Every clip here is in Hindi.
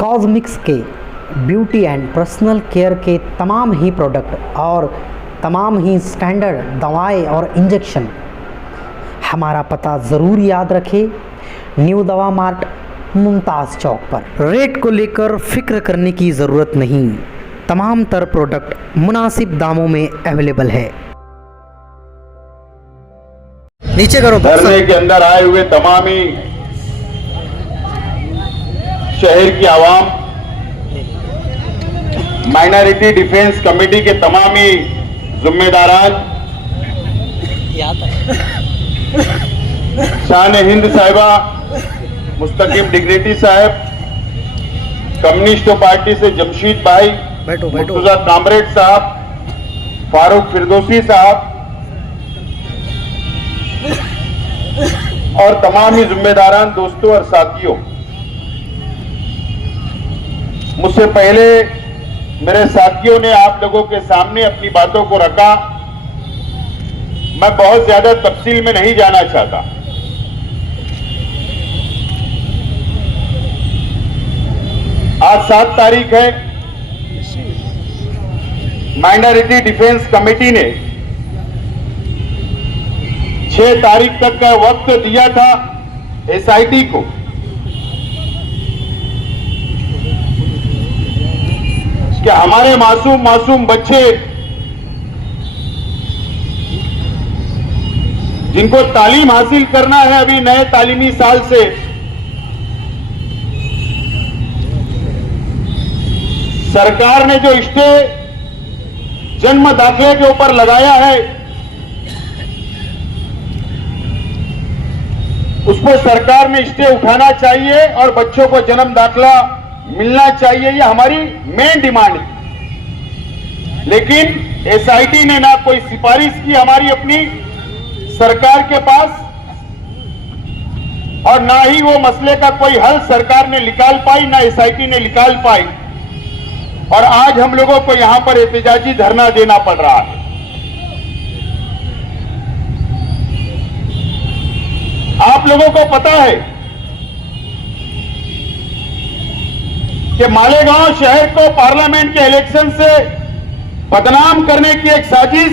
कॉस्मिक्स के ब्यूटी एंड पर्सनल केयर के तमाम ही प्रोडक्ट और तमाम ही स्टैंडर्ड दवाएं और इंजेक्शन। हमारा पता ज़रूर याद रखें, न्यू दवा मार्ट, मुमताज़ चौक पर। रेट को लेकर फिक्र करने की ज़रूरत नहीं, तमाम तर प्रोडक्ट मुनासिब दामों में अवेलेबल है। नीचे करो। धरने के अंदर आए हुए तमाम ही शहर की आवाम, माइनॉरिटी डिफेंस कमेटी के तमाम ही जिम्मेदारान, शान हिंद साहिबा, मुस्तकीम डिग्रेटी साहब, कम्युनिस्ट पार्टी से जमशीद भाई, मुर्तजा कामरेड साहब, फारूक फिरदौसी साहब और तमाम ही जिम्मेदारान, दोस्तों और साथियों, मुझसे पहले मेरे साथियों ने आप लोगों के सामने अपनी बातों को रखा। मैं बहुत ज्यादा तफसील में नहीं जाना चाहता। आज 7 तारीख है। माइनॉरिटी डिफेंस कमेटी ने 6 तारीख तक का वक्त दिया था एसआईटी को। कि हमारे मासूम बच्चे जिनको तालीम हासिल करना है अभी नए तालीमी साल से, सरकार ने जो स्टे जन्म दाखिले के ऊपर लगाया है उस पर सरकार ने स्टे उठाना चाहिए और बच्चों को जन्म दाखिला मिलना चाहिए। यह हमारी मेन डिमांड है। लेकिन एसआईटी ने ना कोई सिफारिश की हमारी अपनी सरकार के पास और ना ही वो मसले का कोई हल सरकार ने निकाल पाई, ना एसआईटी ने निकाल पाई। और आज हम लोगों को यहां पर एहतजाजी धरना देना पड़ रहा है। आप लोगों को पता है कि मालेगांव शहर को पार्लियामेंट के इलेक्शन से बदनाम करने की एक साजिश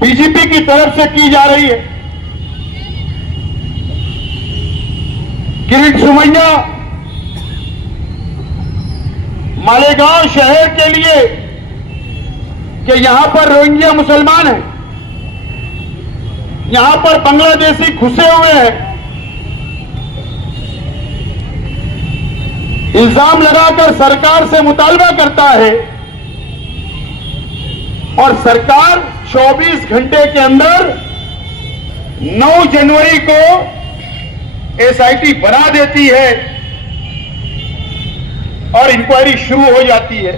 बीजेपी की तरफ से की जा रही है। किरीट सोमैया मालेगांव शहर के लिए कि यहां पर रोहिंग्या मुसलमान हैं, यहां पर बांग्लादेशी घुसे हुए हैं, इल्जाम लगाकर सरकार से मुतालबा करता है और सरकार 24 घंटे के अंदर 9 जनवरी को एसआईटी बना देती है और इंक्वायरी शुरू हो जाती है।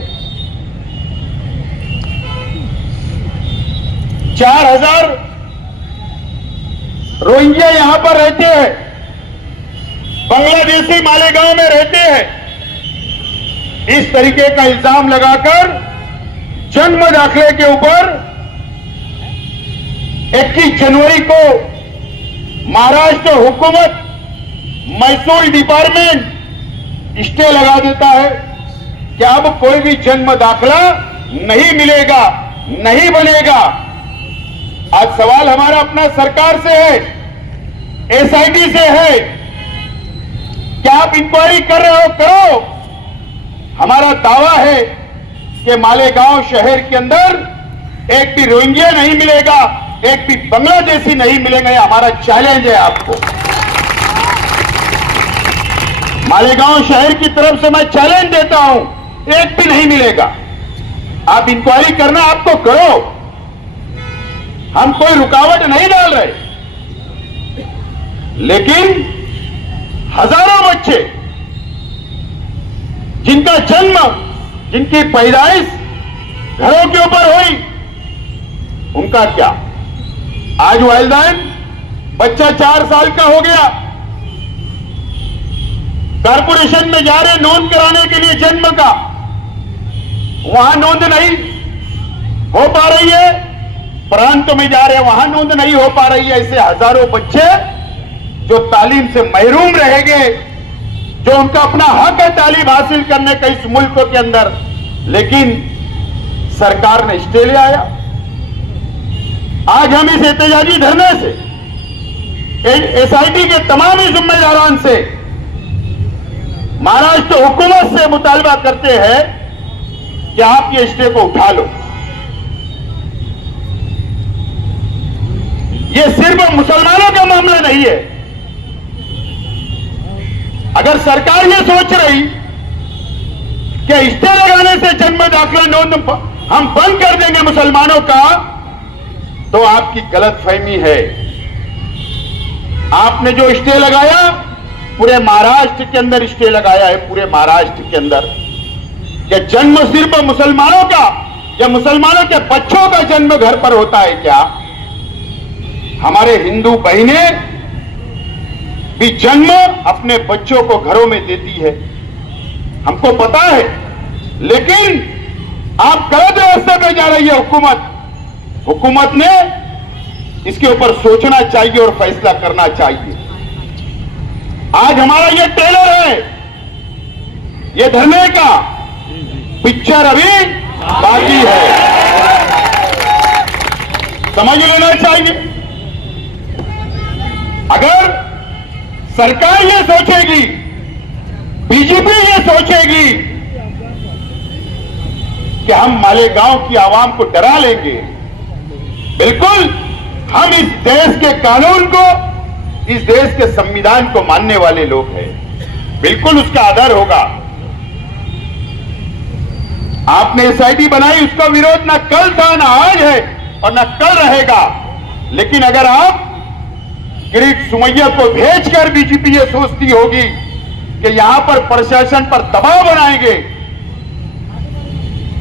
4000 रोहिंग्या यहां पर रहते हैं, बांग्लादेशी मालेगांव में रहते हैं। इस तरीके का इल्जाम लगाकर जन्म दाखिले के ऊपर 21 जनवरी को महाराष्ट्र हुकूमत महसूल डिपार्टमेंट स्टे लगा देता है कि अब कोई भी जन्म दाखिला नहीं मिलेगा, नहीं बनेगा। आज सवाल हमारा अपना सरकार से है, एसआईटी से है, क्या आप इंक्वायरी कर रहे हो? करो। हमारा दावा है कि मालेगांव शहर के अंदर एक भी रोहिंग्या नहीं मिलेगा, एक भी बांग्लादेशी नहीं मिलेंगे। हमारा चैलेंज है आपको। मालेगांव शहर की तरफ से मैं चैलेंज देता हूं, एक भी नहीं मिलेगा। आप इंक्वायरी करना आपको करो, हम कोई रुकावट नहीं डाल रहे। लेकिन हजारों बच्चे जिनका जन्म, जिनकी पैदाइश घरों के ऊपर हुई, उनका क्या? आज वालिदैन, बच्चा 4 साल का हो गया, कारपोरेशन में जा रहे नोंद कराने के लिए जन्म का, वहां नोंद नहीं हो पा रही है। प्रांत में जा रहे हैं, वहां नोंद नहीं हो पा रही है। ऐसे हजारों बच्चे जो तालीम से महरूम रहेंगे, जो उनका अपना हक है तालीम हासिल करने का इस मुल्क के अंदर, लेकिन सरकार ने स्टे ले आया। आज हम इस एहतजाजी धरने से एसआईटी के तमाम ही जिम्मेदारान से महाराष्ट्र हुकूमत से मुतालबा करते हैं कि आप ये स्टे को उठा लो। ये सिर्फ मुसलमानों का मामला नहीं है। अगर सरकार ये सोच रही कि स्टे लगाने से जन्म दाखिला नोंद हम बंद कर देंगे मुसलमानों का, तो आपकी गलतफहमी है। आपने जो स्टे लगाया पूरे महाराष्ट्र के अंदर स्टे लगाया है, पूरे महाराष्ट्र के अंदर, कि जन्म सिर्फ मुसलमानों का या मुसलमानों के बच्चों का जन्म घर पर होता है क्या? हमारे हिंदू बहनें भी जन्म अपने बच्चों को घरों में देती है, हमको पता है। लेकिन आप गलत रास्ते पे जा रही है हुकूमत ने इसके ऊपर सोचना चाहिए और फैसला करना चाहिए। आज हमारा ये ट्रेलर है, ये धरने का, पिक्चर अभी बाकी है, समझ लेना चाहिए। अगर सरकार ये सोचेगी, बीजेपी ये सोचेगी कि हम मालेगांव की आवाम को डरा लेंगे, बिल्कुल हम इस देश के कानून को, इस देश के संविधान को मानने वाले लोग हैं, बिल्कुल उसका आदर होगा। आपने एसआईटी बनाई, उसका विरोध ना कल था, ना आज है और ना कल रहेगा। लेकिन अगर आप किरीट सुमैया को भेजकर बीजेपी ये सोचती होगी कि यहां पर प्रशासन पर दबाव बनाएंगे,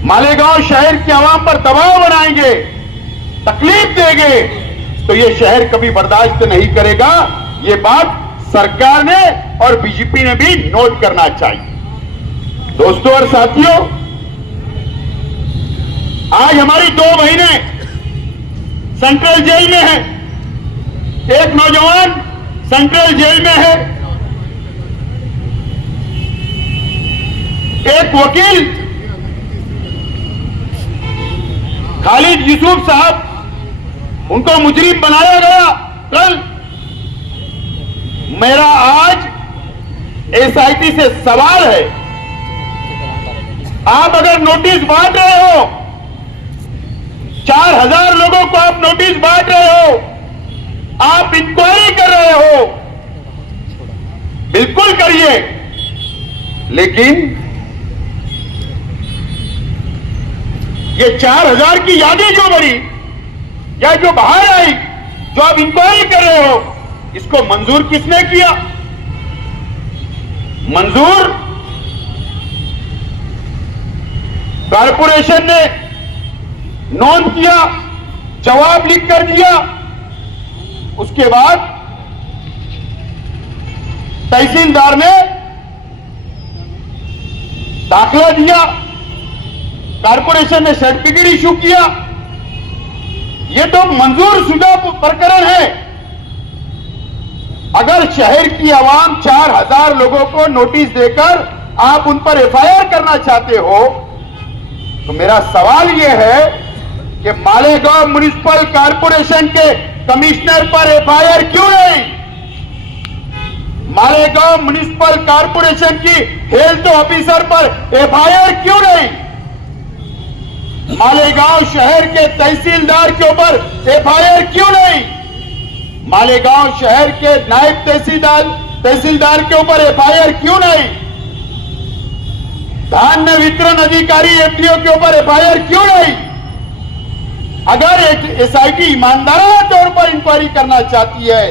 मालेगांव शहर की आवाम पर दबाव बनाएंगे, तकलीफ देंगे, तो ये शहर कभी बर्दाश्त नहीं करेगा। ये बात सरकार ने और बीजेपी ने भी नोट करना चाहिए। दोस्तों और साथियों, आज हमारी 2 बहनें सेंट्रल जेल में हैं। एक नौजवान सेंट्रल जेल में है, एक वकील खालिद यूसुफ साहब, उनको मुजरिम बनाया गया कल। मेरा आज एसआईटी से सवाल है, आप अगर नोटिस बांट रहे हो, 4000 लोगों को आप नोटिस बांट रहे हो, आप इंक्वायरी कर रहे हो, बिल्कुल करिए, लेकिन ये 4000 की यादी जो बनी या जो बाहर आई, जो आप इंक्वायरी कर रहे हो, इसको मंजूर किसने किया? मंजूर कॉरपोरेशन ने नोंद किया, जवाब लिख कर दिया। उसके बाद तहसीलदार ने दाखला दिया, कॉरपोरेशन ने सर्टिफिकेट इशू किया। यह तो मंजूर शुदा प्रकरण है। अगर शहर की आवाम 4000 लोगों को नोटिस देकर आप उन पर एफआईआर करना चाहते हो, तो मेरा सवाल यह है कि मालेगांव म्युनिसिपल कॉरपोरेशन के कमिश्नर पर एफआईआर क्यों नहीं? मालेगांव म्युनिसिपल कॉरपोरेशन की हेल्थ ऑफिसर पर एफआईआर क्यों नहीं? मालेगांव शहर के तहसीलदार के ऊपर एफआईआर क्यों नहीं? मालेगांव शहर के नायब तहसीलदार के ऊपर एफआईआर क्यों नहीं? धान्य वितरण अधिकारी एफडीओ के ऊपर एफआईआर क्यों नहीं? अगर एसआईटी ईमानदाराना तौर पर इंक्वायरी करना चाहती है,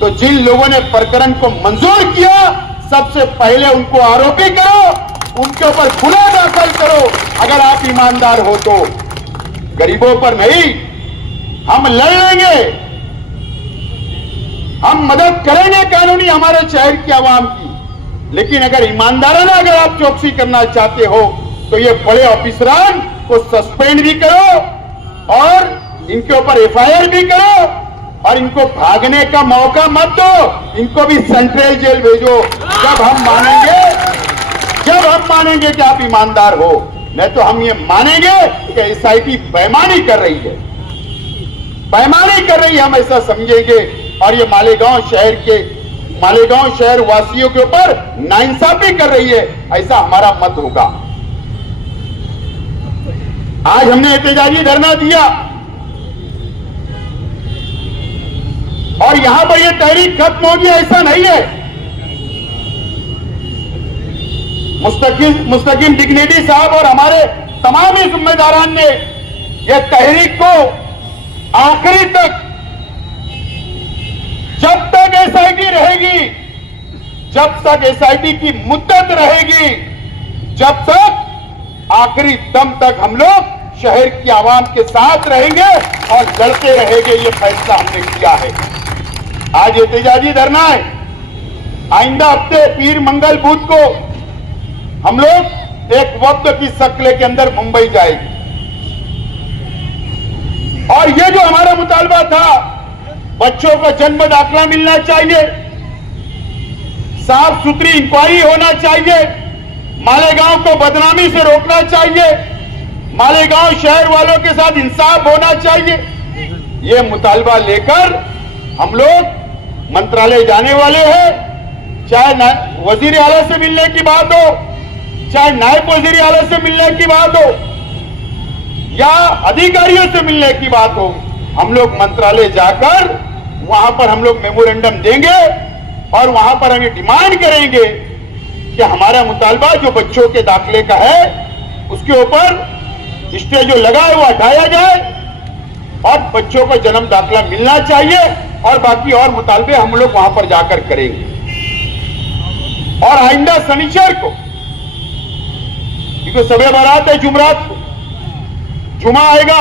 तो जिन लोगों ने प्रकरण को मंजूर किया, सबसे पहले उनको आरोपी करो, उनके ऊपर गुनाह दाखिल करो। अगर आप ईमानदार हो तो गरीबों पर नहीं, हम लड़ लेंगे, हम मदद करेंगे कानूनी हमारे शहर की आवाम की। लेकिन अगर ईमानदाराना अगर आप चौकसी करना चाहते हो, तो ये बड़े ऑफिसरान को सस्पेंड भी करो और इनके ऊपर एफआईआर भी करो और इनको भागने का मौका मत दो, इनको भी सेंट्रल जेल भेजो। जब हम मानेंगे कि आप ईमानदार हो, नहीं तो हम ये मानेंगे कि एसआईटी बेईमानी कर रही है, हम ऐसा समझेंगे। और ये मालेगांव शहर वासियों के ऊपर नाइंसाफी कर रही है, ऐसा हमारा मत होगा। आज हमने एहतजाजी धरना दिया और यहां पर यह तहरीक खत्म होगी ऐसा नहीं है। मुस्तकीम डिग्निटी साहब और हमारे तमाम ही जिम्मेदारान ने यह तहरीक को आखिरी तक, जब तक एसआईटी रहेगी, जब तक एसआईटी की मुद्दत रहेगी, जब तक आखिरी दम तक हम लोग शहर की आवाम के साथ रहेंगे और लड़ते रहेंगे। ये फैसला हमने किया है। आज एहतजाजी धरना है। आइंदा हफ्ते पीर मंगल बुध को हम लोग एक वक्त की शक्ल के अंदर मुंबई जाएंगे और ये जो हमारा मुतालबा था, बच्चों को जन्म दाखिला मिलना चाहिए, साफ सुथरी इंक्वायरी होना चाहिए, मालेगांव को बदनामी से रोकना चाहिए, मालेगांव शहर वालों के साथ इंसाफ होना चाहिए, ये मुतालबा लेकर हम लोग मंत्रालय जाने वाले हैं। चाहे वजीर आला से मिलने की बात हो, चाहे नायब वजीर आला से मिलने की बात हो या अधिकारियों से मिलने की बात हो, हम लोग मंत्रालय जाकर वहां पर हम लोग मेमोरेंडम देंगे और वहां पर हम ये डिमांड करेंगे कि हमारा मुतालबा जो बच्चों के दाखिले का है उसके ऊपर स्टे जो लगा है वो हटाया जाए और बच्चों को जन्म दाखिला मिलना चाहिए और बाकी और मुतालबे हम लोग वहां पर जाकर करेंगे। और आइंदा शनिचर को, क्योंकि सबे बारात है जुमरात को, जुमा आएगा,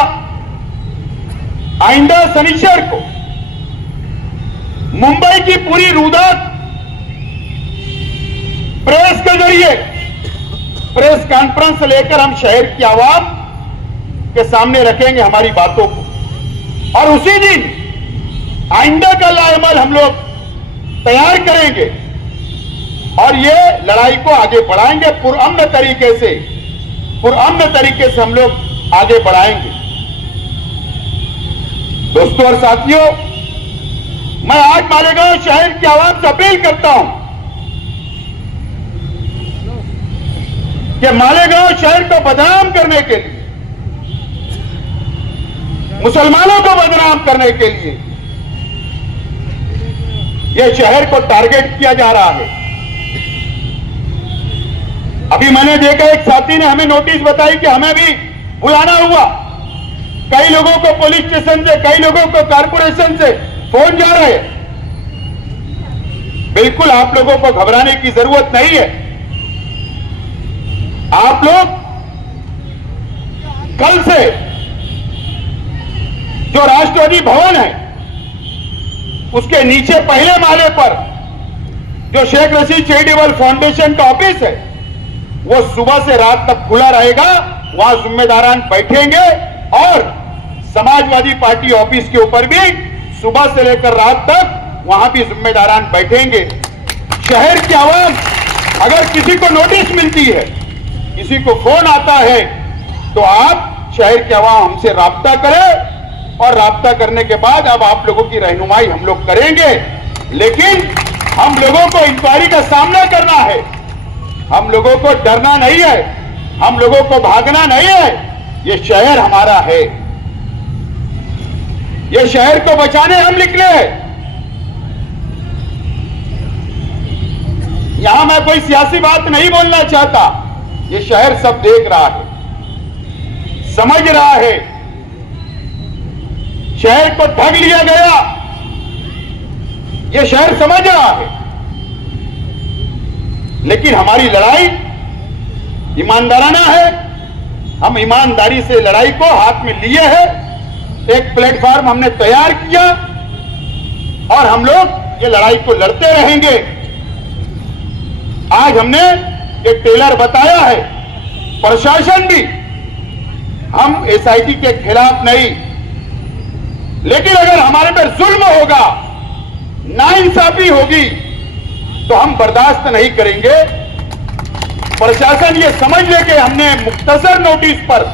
आइंदा शनिचर को मुंबई की पूरी रुदात प्रेस के जरिए प्रेस कॉन्फ्रेंस लेकर हम शहर की आवाम के सामने रखेंगे हमारी बातों को और उसी दिन आइंदा का लाएमल हम लोग तैयार करेंगे और ये लड़ाई को आगे बढ़ाएंगे। पुरअमन तरीके से हम लोग आगे बढ़ाएंगे। दोस्तों और साथियों, मैं आज मालेगांव शहर की आवाम से अपील करता हूं कि मालेगांव शहर को बदनाम करने के लिए, मुसलमानों को बदनाम करने के लिए यह शहर को टारगेट किया जा रहा है। अभी मैंने देखा एक साथी ने हमें नोटिस बताई कि हमें भी बुलाना हुआ। कई लोगों को पुलिस स्टेशन से, कई लोगों को कारपोरेशन से फोन जा रहे हैं। बिल्कुल आप लोगों को घबराने की जरूरत नहीं है। आप लोग कल से जो राष्ट्रपति भवन है उसके नीचे पहले माले पर जो शेख रशीद चैरिटेबल फाउंडेशन का ऑफिस है वो सुबह से रात तक खुला रहेगा। वहां जिम्मेदारान बैठेंगे और समाजवादी पार्टी ऑफिस के ऊपर भी सुबह से लेकर रात तक वहां भी जिम्मेदारान बैठेंगे। शहर की आवाम, अगर किसी को नोटिस मिलती है, किसी को फोन आता है, तो आप शहर की आवाम हमसे राब्ता करें और राब्ता करने के बाद अब आप लोगों की रहनुमाई हम लोग करेंगे। लेकिन हम लोगों को इंक्वायरी का सामना करना है, हम लोगों को डरना नहीं है, हम लोगों को भागना नहीं है। ये शहर हमारा है, ये शहर को बचाने हम निकले हैं। यहां मैं कोई सियासी बात नहीं बोलना चाहता। ये शहर सब देख रहा है, समझ रहा है। शहर को ठग लिया गया, ये शहर समझ रहा है। लेकिन हमारी लड़ाई ईमानदाराना है। हम ईमानदारी से लड़ाई को हाथ में लिए हैं। एक प्लेटफॉर्म हमने तैयार किया और हम लोग ये लड़ाई को लड़ते रहेंगे। आज हमने एक टेलर बताया है, प्रशासन भी, हम एसआईटी के खिलाफ नहीं, लेकिन अगर हमारे पर जुल्म होगा, नाइंसाफी होगी, तो हम बर्दाश्त नहीं करेंगे। प्रशासन ये समझ ले कि हमने मुख्तसर नोटिस पर